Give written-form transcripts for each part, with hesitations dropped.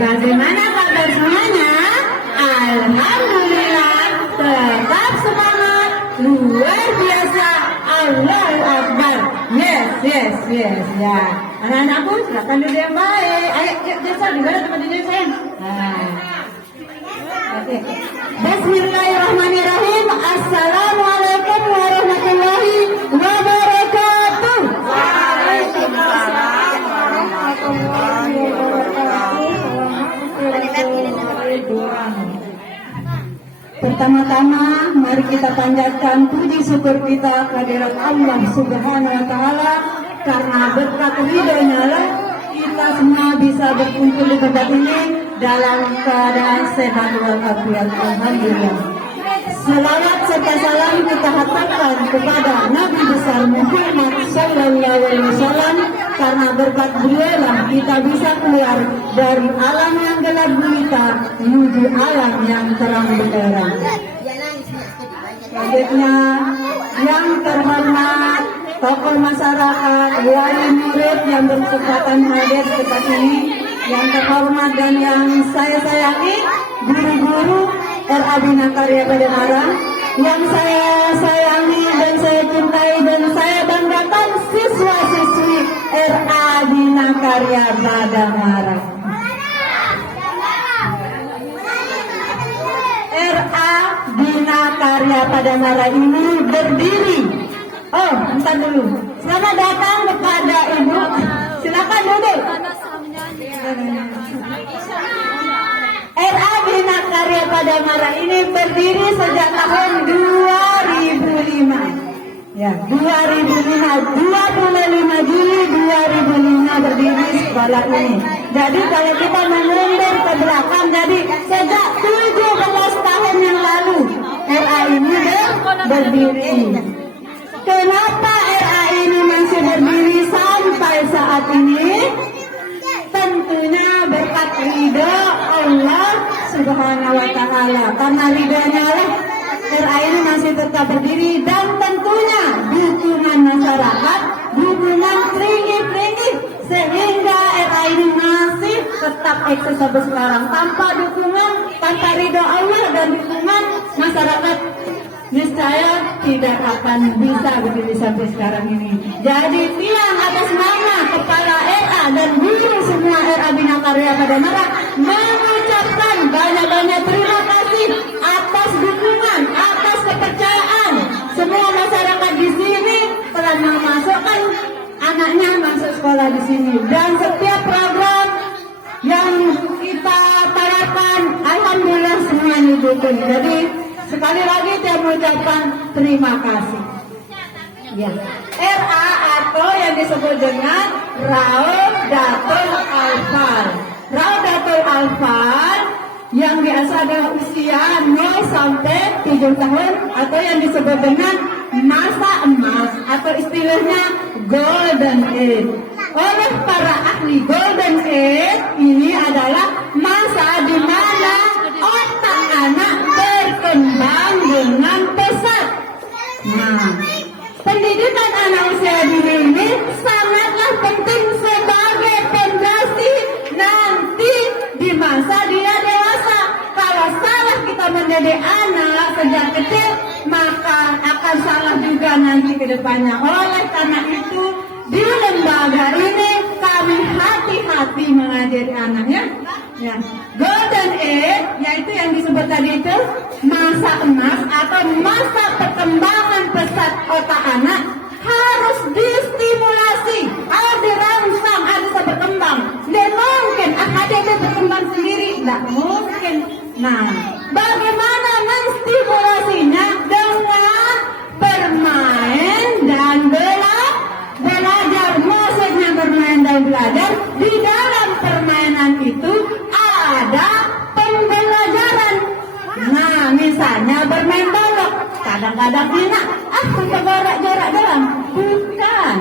Bagaimana kabar semuanya? Alhamdulillah, tetap semangat, luar biasa, Allahu Akbar. Yes, ya. Anak-anakku, silakan duduk yang baik. Ayo, Jasa, di mana tempat duduk sayang? Oke. Bismillahirrahmanirrahim. Assalamualaikum warahmatullahi wabarakatuh. Waalaikumsalam warahmatullahi wabarakatuh. Pertama-tama, mari kita panjatkan puji syukur kita kehadirat Allah Subhanahu wa Ta'ala, karena berkat ridhonya lah kita semua bisa berkumpul di tempat ini dalam keadaan sehat walafiat. Alhamdulillah. Selawat serta salam kita haturkan kepada Nabi besar Muhammad Sallallahu Alaihi Wasallam, karena berkat beliau kita bisa keluar dari alam yang gelap gulita menuju alam yang terang benderang. Selanjutnya, yang terhormat tokoh masyarakat, wali murid yang berkesempatan hadir di tempat ini, yang terhormat dan yang saya sayangi, guru-guru RA Bina Karya Padamara, yang saya sayangi dan saya cintai dan saya banggakan, siswa-siswi RA Bina Karya Padamara. RA Bina Karya Padamara ini berdiri. Oh, bentar dulu. Selamat datang kepada Ibu. Silakan duduk. RA Bina Karya Padamara ini berdiri sejak tahun 2005. Ya, 2005, 25 Juli 2005 berdiri sekolah ini. Jadi kalau kita mundur ke belakang, jadi sejak 17 tahun yang lalu RA ini berdiri. Kenapa RA ini masih berdiri sampai saat ini? Tentunya berkat ridho Allah Subhanahu wa Ta'ala. Karena ridhonya lah RA ini masih tetap berdiri, dan tentunya dukungan masyarakat, dukungan peringgih-peringgih, sehingga RA ini masih tetap eksis sampai sekarang. Tanpa dukungan, tanpa ridho Allah dan dukungan masyarakat, niscaya tidak akan bisa berdiri sampai sekarang ini. Jadi tiang atas nama kepala RA dan guru semua RA Bina Karya Padamara mengucapkan banyak-banyak terima kasih atas dukungan, atas kepercayaan semua masyarakat di sini telah memasukkan anaknya masuk sekolah di sini, dan setiap program yang kita tawarkan, alhamdulillah semuanya didukung. Jadi sekali lagi saya mengucapkan terima kasih. Ya. RA atau yang disebut dengan Raudatul Alfal. Raudatul Alfal yang biasa adalah usia 0 sampai 7 tahun, atau yang disebut dengan masa emas atau istilahnya Golden Age. Oleh para ahli, Golden Age ini adalah masa di mana otak anak berkembang dengan pesat. Nah, pendidikan anak usia dini ini sangatlah penting sebagai fondasi nanti di masa dia dewasa. Kalau salah kita mendidik anak sejak kecil, maka akan salah juga nanti ke depannya. Oleh karena itu, di lembaga ini kami hati-hati mengajari anaknya. Ya. Golden Age, yaitu yang disebut tadi itu masa emas atau masa perkembangan pesat otak anak, harus distimulasi, harus dirangsang, harus bisa berkembang. Dan mungkin dia berkembang sendiri, tidak mungkin. Nah, bagaimana menstimulasinya? Dengan bermain dan belajar. Maksudnya bermain dan belajar. Di dalam permainan itu ada pembelajaran. Nah, misalnya bermain balok. Kadang-kadang enak, untuk jarak doang. Bukan.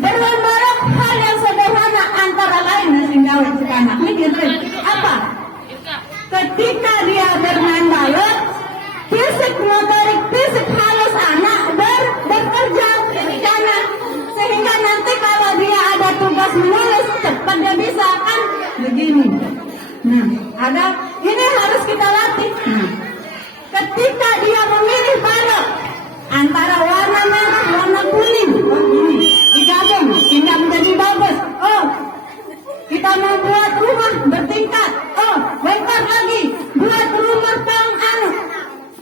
Bermain balok hal yang sederhana, antara lain nasi jawab si anak. Ini gitu. Apa? Ketika dia bermain balok, fisik motorik, fisik halus anak bekerja sehingga nanti kalau dia ada tugas menulis cepat dia bisa kan begini. Nah, Ada, ini harus kita latih. Ketika dia memilih balok antara warna merah, warna kuning, oh ini digabung, indah menjadi bagus. Oh, kita mau buat rumah bertingkat. Oh, bongkar lagi, buat rumah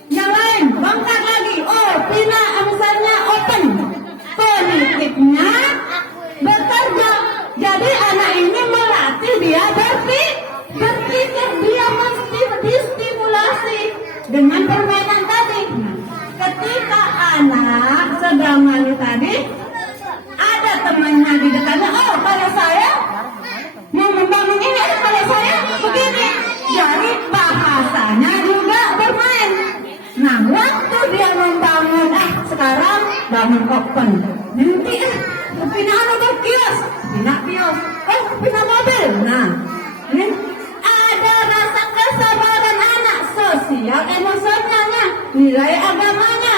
yang lain, bongkar lagi. Oh, pina misalnya open. Politiknya bekerja. Jadi anak ini melatih dia berpikir, dia mesti distimulasi dengan permainan tadi. Ketika anak sedang main tadi, ada temannya di dekatnya. Oh, kalau saya mau membangun ini, kalau saya begini. Jadi bahasanya juga bermain. Nah, waktu dia membangun, sekarang bangun open. Nanti pina kios, pina mobil. Nah, ini ada rasa kesabaran anak, sosial emosionalnya, nilai agamanya.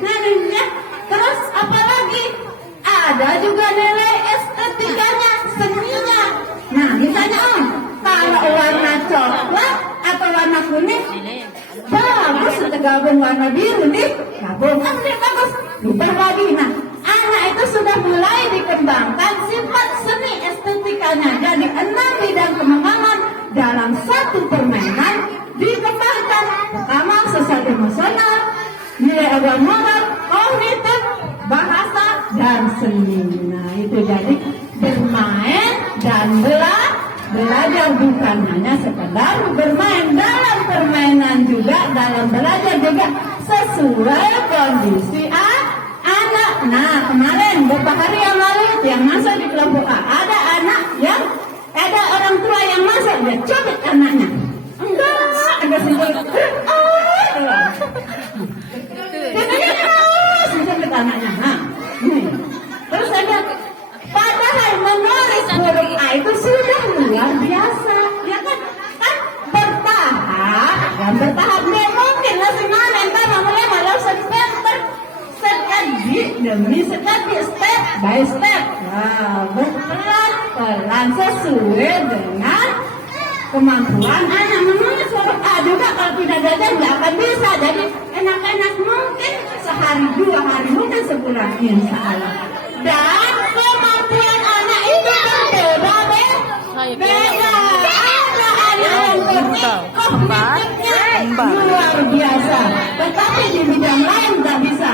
Nah, ya. Terus apalagi ada juga nilai estetikanya, seninya. Nah, misalnya kalau warna coklat atau warna kuning bagus, tergabung warna biru nih, gabung dia bagus, lupa lagi. Nah, anak itu sudah mulai dikembangkan sifat seni estetikanya. Jadi 6 bidang kemampuan dalam satu permainan dikembangkan. Pertama, sosial emosional, nilai agama moral, kognitif, bahasa, dan seni. Nah, itu jadi bermain dan belajar bukan hanya sekedar bermain. Dalam permainan juga, dalam belajar juga sesuai kondisi anak. Nah, kemarin beberapa hari yang lalu yang masuk di kelompok A, ada orang tua yang masuk, dia cubit anaknya. Enggak, ada simbol. Cubit anaknya. Nah, terus ada, padahal menulis huruf A itu sudah luar biasa, ya kan? Bertahap. Dia mungkin masih mana, entar mulai malah step demi step by step. Nah, pelan sesuai dengan kemampuan anak. Menulis huruf A juga kalau tidak belajar nggak akan bisa. Jadi enak-enak mungkin sehari 2 hari, mungkin sebulan, insya Allah. Dan kemampuan anak itu berbeda. Ada anak yang kognitifnya luar biasa, tetapi di bidang lain nggak bisa.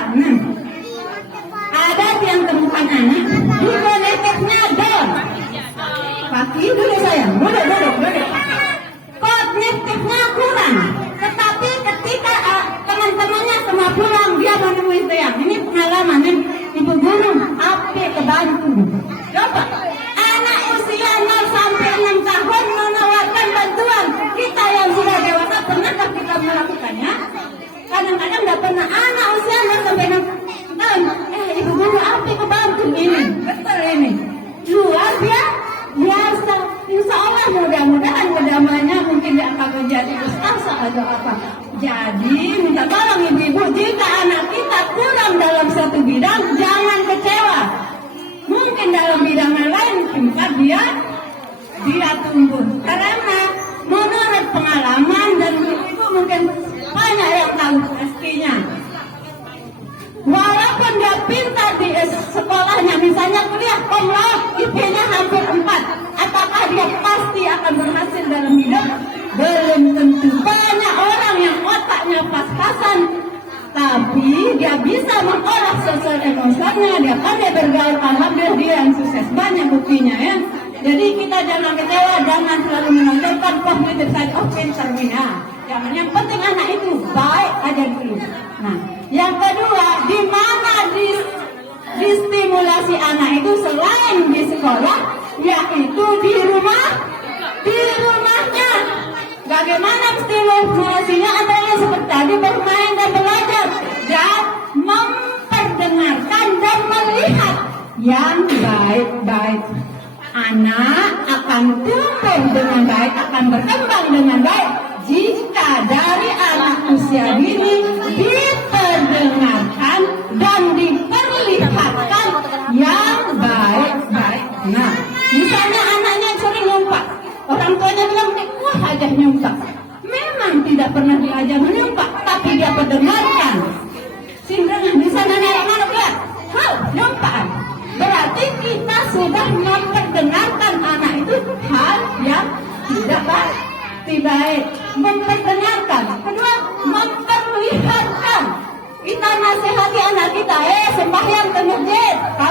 Ada yang temukan anak di kognitifnya down. Kaki dulu sayang, duduk. Kognitifnya kurang, tetapi ketika teman-temannya semua pulang, dia menemui saya. Ini pengalaman Ibu Guru, apa kebantu? Coba, anak usia 0 sampai 6 tahun menawarkan bantuan. Kita yang sudah dewasa, pernahkah kita melakukannya? Kadang-kadang nggak pernah. Anak usia 0 sampai 6 tahun, Ibu Guru, apa kebantu ini? Betul ini. Luar biasa. Insya Allah mudah-mudahan mudah-mudahannya mungkin dia akan menjadi ustaz atau apa. Jadi minta tolong ibu-ibu, jika anak kita kurang dalam satu bidang, jangan kecewa. Mungkin dalam bidang yang lain tingkat dia tumbuh. Karena menurut pengalaman dan ibu mungkin banyak yang tahu pastinya. Walaupun dia pintar di sekolahnya, misalnya kuliah IP-nya hampir 4, apakah dia pasti akan berhasil dalam hidup? Belum tentu. Banyak orang yang otaknya pas-pasan, tapi dia bisa mengolah sosial emosionalnya, dia pandai bergaul, alhamdulillah dia yang sukses. Banyak buktinya ya. Jadi kita jangan kecewa, jangan selalu menonjolkan kognitif saja. Oh, pintar ya. Jangan, yang penting anak itu baik aja dulu. Nah, yang kedua, di mana distimulasi anak itu selain di sekolah, yaitu di rumahnya. Bagaimana stimulasinya? Antara seperti tadi, bermain dan belajar dan memperdengarkan dan melihat yang baik-baik. Anak akan tumbuh dengan baik, akan berkembang dengan baik jika dari anak usia dini diperdengarkan dan diperlihatkan yang baik-baik. Nah, misalnya anaknya sering lupa, orang tuanya bilang, wah diajak nyumpah. Memang tidak pernah diajak menyumpah, tapi dia pendengarkan. Sehingga di sana anak-anak ya, hal nyumpah. Berarti kita sudah memperdengarkan anak itu hal yang tidak baik. Tidak baik. Memperdengarkan. Kedua, memperlihatkan. Kita nasihati anak kita, sembahyang ke masjid.